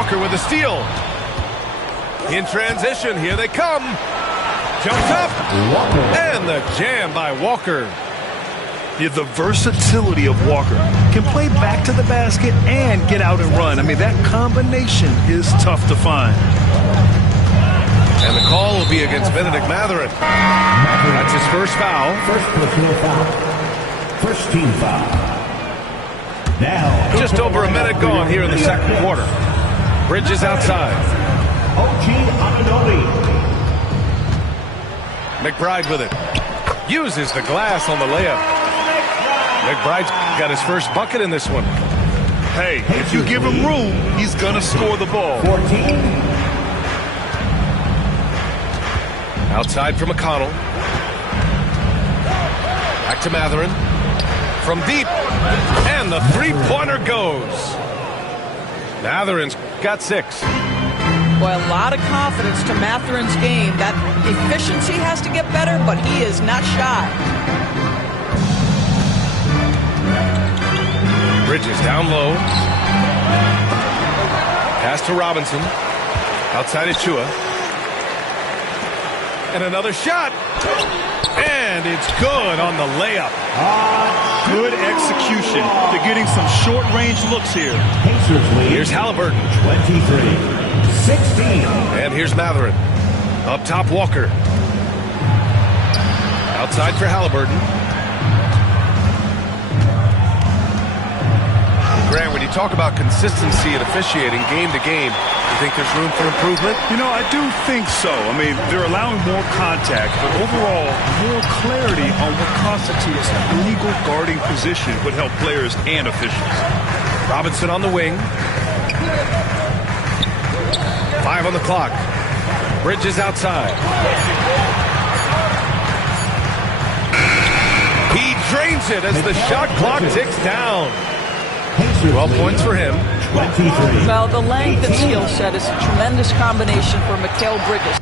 Walker with a steal. In transition, here they come. Jumps up, and the jam by Walker. Yeah, the versatility of Walker. Can play back to the basket and get out and run. I mean, that combination is tough to find. And the call will be against Bennedict Mathurin. That's his first foul. First personal foul. First team foul. Now, just over a minute gone here in the second quarter. Bridges outside. OG Anunoby. McBride with it. Uses the glass on the layup. McBride's got his first bucket in this one. Hey, if you give him room, he's going to score the ball. 14. Outside for McConnell. Back to Mathurin. From deep. And the three-pointer goes. Mathurin's got 6. Well, a lot of confidence to Mathurin's game. That efficiency has to get better, but he is not shy. Bridges down low. Pass to Robinson. Outside Achua. And another shot. And it's good on the layup. Good execution. They're getting some short-range looks here. Here's Halliburton. 23-16. And here's Mathurin. Up top, Walker. Outside for Halliburton. Grant, when you talk about consistency and officiating game to game, you think there's room for improvement? You know, I do think so. I mean, they're allowing more contact, but overall, more clarity on what constitutes a legal guarding position would help players and officials. Robinson on the wing. 5 on the clock. Bridges outside. He drains it as the shot clock ticks down. 12 points for him. 23. Well, the length and skill set is a tremendous combination for Mikal Bridges.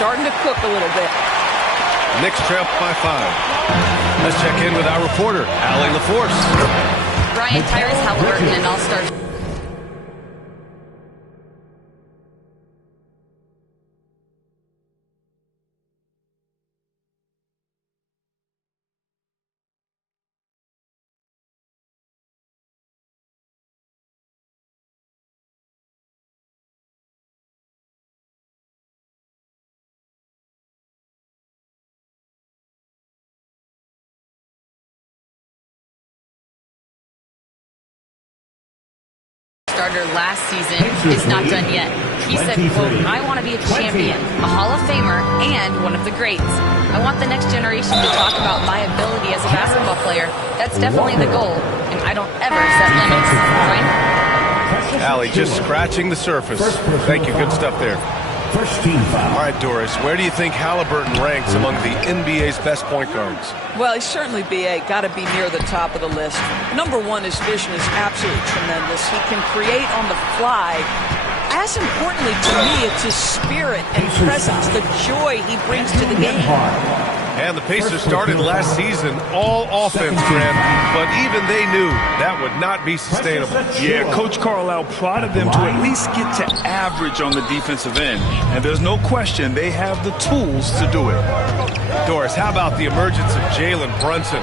Starting to cook a little bit. Knicks trail by 5. Let's check in with our reporter, Allie LaForce. Ryan Tyrese Halliburton, an all-star. Starter last season is not done yet. He said, quote, I want to be a champion, a Hall of Famer, and one of the greats. I want the next generation to talk about my ability as a basketball player. That's definitely the goal, and I don't ever set limits. Right? Allie, just scratching the surface. Thank you. Good stuff there. First team foul. All right, Doris, where do you think Halliburton ranks among the NBA's best point guards? Well, he's certainly got to be near the top of the list. Number one, his vision is absolutely tremendous. He can create on the fly. As importantly to me, it's his spirit and presence, the joy he brings to the game. And the Pacers started last season all offense, Grant, but even they knew that would not be sustainable. Yeah, Coach Carlisle prodded them to at least get to average on the defensive end. And there's no question they have the tools to do it. Doris, how about the emergence of Jalen Brunson?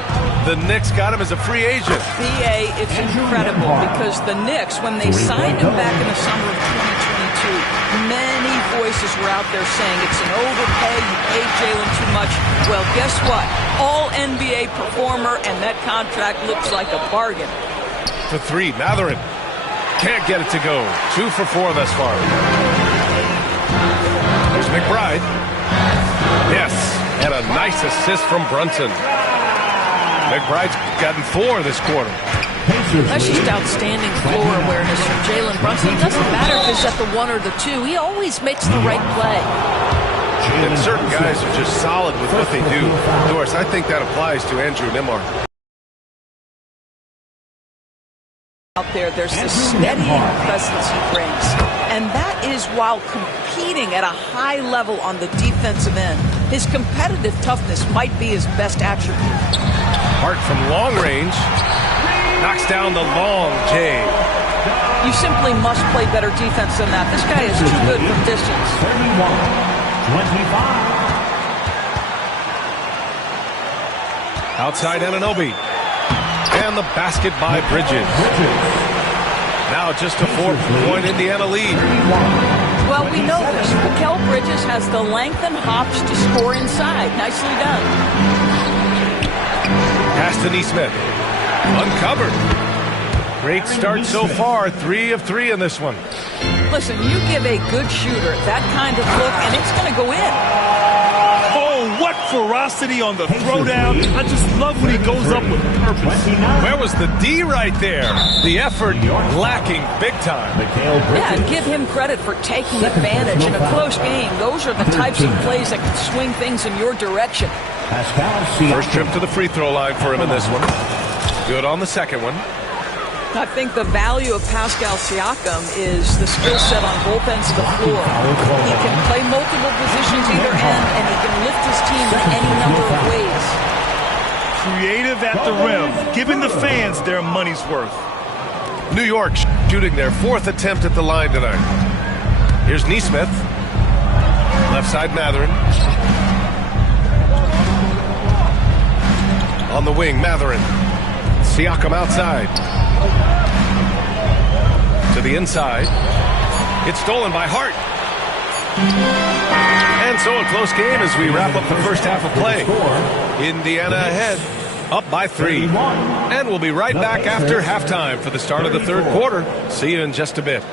The Knicks got him as a free agent. B.A., it's incredible because the Knicks, when they signed him back in the summer of 2022, many voices were out there saying it's an overpay, you paid Jalen too much. Well, guess what? All NBA performer, and that contract looks like a bargain. For 3, Mathurin can't get it to go. 2 for 4 thus far. Here's McBride. Yes, and a nice assist from Brunson. McBride's gotten 4 this quarter. That's just outstanding floor awareness from Jalen Brunson. It doesn't matter if it's at the 1 or the 2. He always makes the right play. And certain guys are just solid with what they do. Doris, I think that applies to Andrew Nembhard. Out there's the steadying presence he brings. And that is while competing at a high level on the defensive end. His competitive toughness might be his best attribute. Hart from long range. Knocks down the long J. You simply must play better defense than that. This guy is too good from distance. 31-25. Outside Anunoby. And the basket by Bridges. Now just a 4-point Indiana lead. Well, we know this. Mikal Bridges has the length and hops to score inside. Nicely done. Pass to Nesmith. Uncovered. Great start so far. 3 of 3 in this one. Listen, you give a good shooter that kind of look, and it's going to go in. Oh, what ferocity on the throwdown. I just love when he goes up with purpose. Where was the D right there? The effort lacking big time. Yeah, and give him credit for taking advantage in a close game. Those are the types of plays that can swing things in your direction. First trip to the free throw line for him in this one. Good on the second one. I think the value of Pascal Siakam is the skill set on both ends of the floor. He can play multiple positions either end, and he can lift his team in any number of ways. Creative at the rim, giving the fans their money's worth. New York shooting their 4th attempt at the line tonight. Here's Nesmith. Left side Mathurin. On the wing, Mathurin. Siakam outside. To the inside. It's stolen by Hart. And so a close game as we wrap up the first half of play. Indiana ahead, up by 3. And we'll be right back after halftime for the start of the third quarter. See you in just a bit.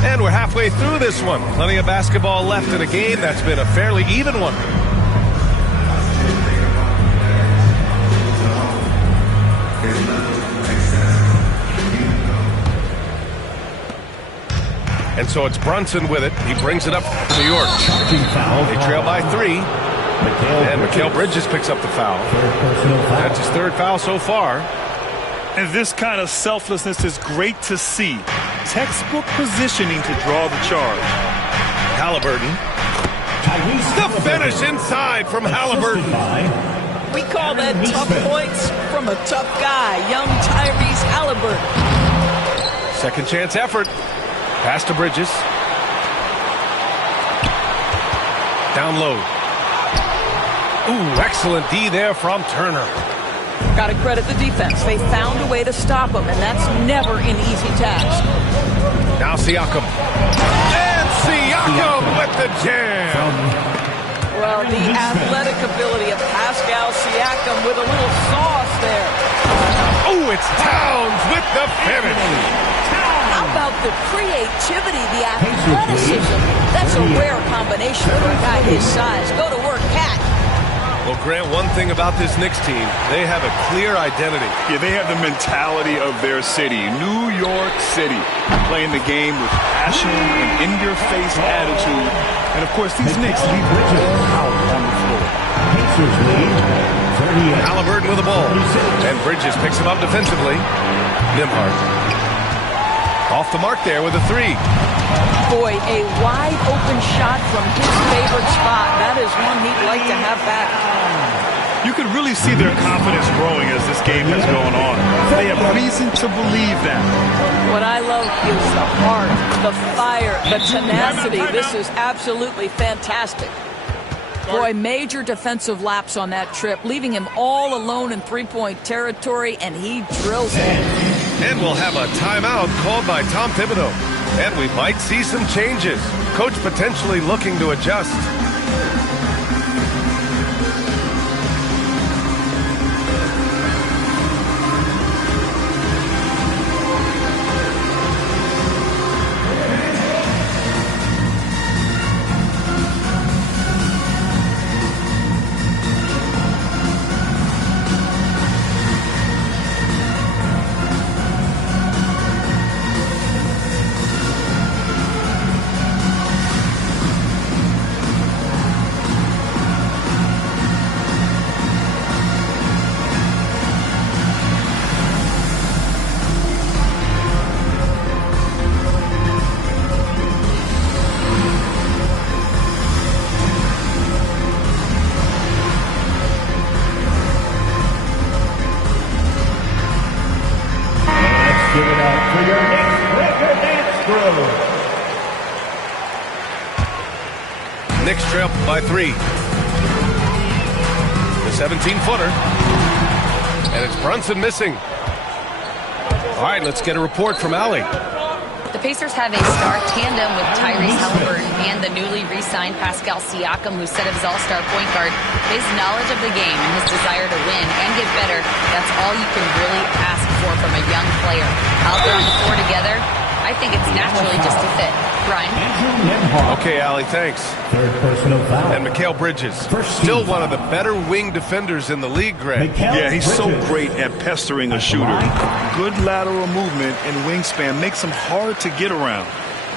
And we're halfway through this one. Plenty of basketball left in a game that's been a fairly even one. And so it's Brunson with it. He brings it up to New York. They trail by 3. And Mikal Bridges picks up the foul. That's his 3rd foul so far. And this kind of selflessness is great to see. Textbook positioning to draw the charge. Halliburton. The finish inside from Halliburton. We call that tough points from a tough guy, young Tyrese Halliburton. Second chance effort. Pass to Bridges. Down low. Ooh, excellent D there from Turner. Got to credit the defense. They found a way to stop him, and that's never an easy task. Now Siakam. And Siakam with the jam. Well, the athletic ability of Pascal Siakam with a little sauce there. Oh, it's Towns with the finish. How about the creativity, the athleticism? That's a rare combination for a guy his size. Go to work, Cat. Well, Grant, one thing about this Knicks team, they have a clear identity. Yeah, they have the mentality of their city, New York City, playing the game with passion and in-your-face attitude. And, of course, these Knicks leave Bridges out on the floor. Halliburton with the ball. And Bridges picks him up defensively. Nembhard. Off the mark there with a 3. Boy, a wide-open shot from his favorite spot. That is one he'd like to have back. You can really see their confidence growing as this game has gone on. They have reason to believe that. What I love is the heart, the fire, the tenacity. This is absolutely fantastic. Boy, major defensive lapse on that trip, leaving him all alone in three-point territory, and he drills it. And we'll have a timeout called by Tom Thibodeau. And we might see some changes. Coach potentially looking to adjust. Knicks trail by 3. The 17-footer. And it's Brunson missing. All right, let's get a report from Allie. The Pacers have a star tandem with Tyrese Halliburton and the newly re-signed Pascal Siakam, who said of his all-star point guard, his knowledge of the game and his desire to win and get better, that's all you can really ask for from a young player. Out there on the floor together, I think it's naturally just a fit. Brian? Okay, Allie, thanks. Third personal foul. And Mikal Bridges, still one of the better wing defenders in the league, Greg. Yeah, he's so great at pestering a shooter. Good lateral movement and wingspan makes him hard to get around.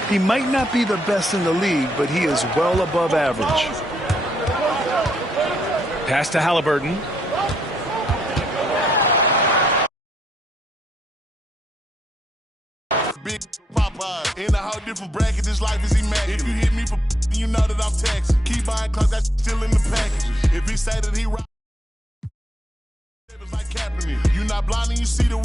He might not be the best in the league, but he is well above average. Pass to Halliburton. Big Popeye in a whole different bracket. This life is immaculate. If you hit me for, you know that I'm taxing. Keep buying cause that's still in the packages. If he say that he rock, it's like Kaepernick. You not blind and you see the